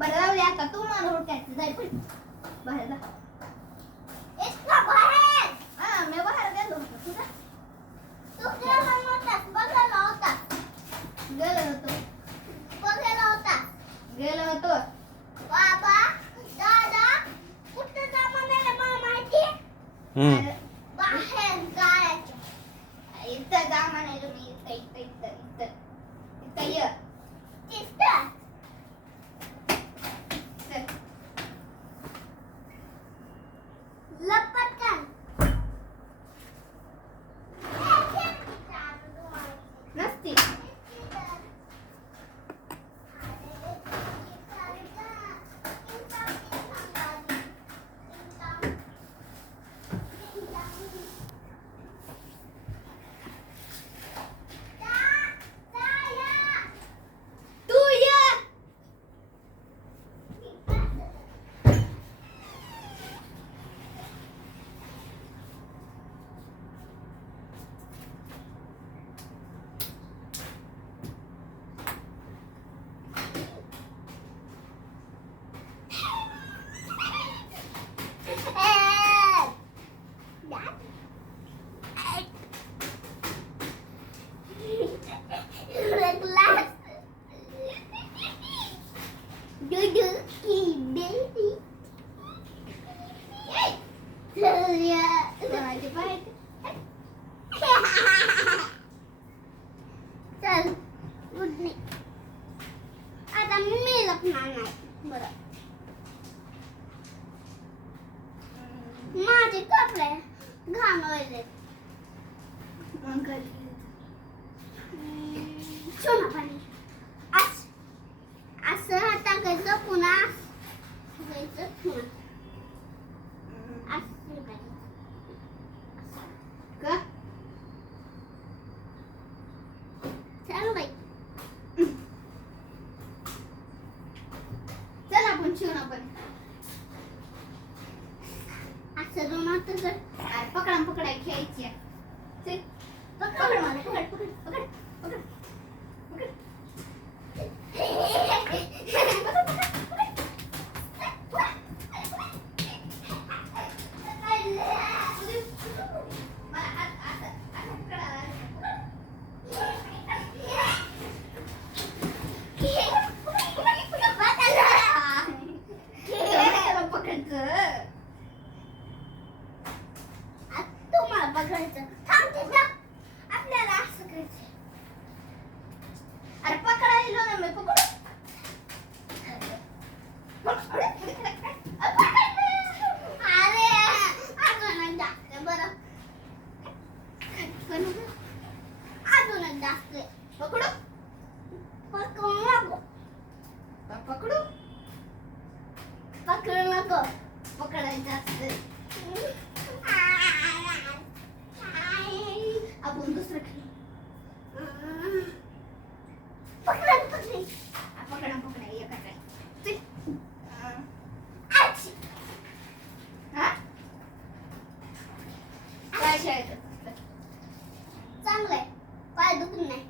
बरं जाऊ दे आता तू मला हुडकायचं जाय पण बाहेर जा. एक्स्ट्रा बाहेर हा मी बाहेर गेलो होतो. तुझा तू गेला नव्हतास बघायला होतास गेलो होतो. बघायला होतास गेलो होतो. बाबा दादा कुठं जा म्हणाले मला माहिती? बाहेर. जायचं. इथं जा म्हणायचं मी इथं इथं इथं. चल आता मी लपणार नाही. बरं. माझे कपडे घाण घरी सोना पाणी असं असं टाकायचं पुन्हा घ्यायचं पुन्हा असं करायचं. का चल बाई चल आपण शिवून आपण असं दोन तर अरे पकडा पकडा खेळायची आहे. चल पकड मला पकड पकड पकड पकड पकड मला हात असं असं पकडा त्याला पकडायचं तुम्हाला बघायचं. थांब तिथं आपल्याला असं करायचं अरे पकडायला ना मी पकड? अरे अजून जास्त बरं. अजून जास्त पकडू नको पकडू पकडू नको पकडायचं असतं आपण दुसरं खेळू पकडा पकडे हा, पकडा पकडा एका काय चल. आजी हा काय शाळेत चांगलंय पाय दुखत नाही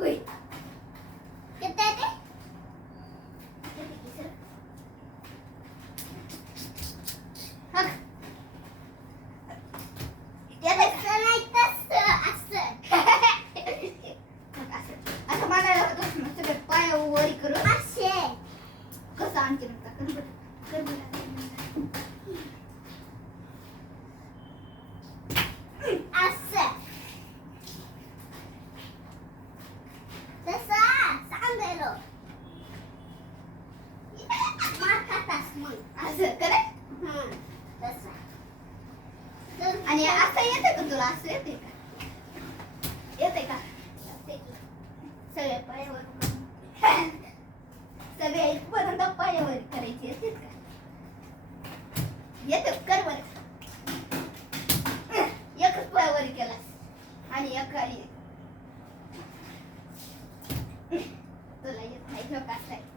उई किती आहे ते हक. येतंय का? असं नाही तसं असं असं असं म्हणायला होतं ना, सगळे पाय वर करून असे कसं आणते म्हणता कर बरं. कर बरं. असं तसं सांगायलो मार खातास मग असं करेक्ट आणि असं येते का तुला? असं येते का? येते का? सगळे पायावर. सगळे इथपर्यंत पायावर करायची येते का? येत कर बर एकच पायावर केला. आणि एक तुला येत खाली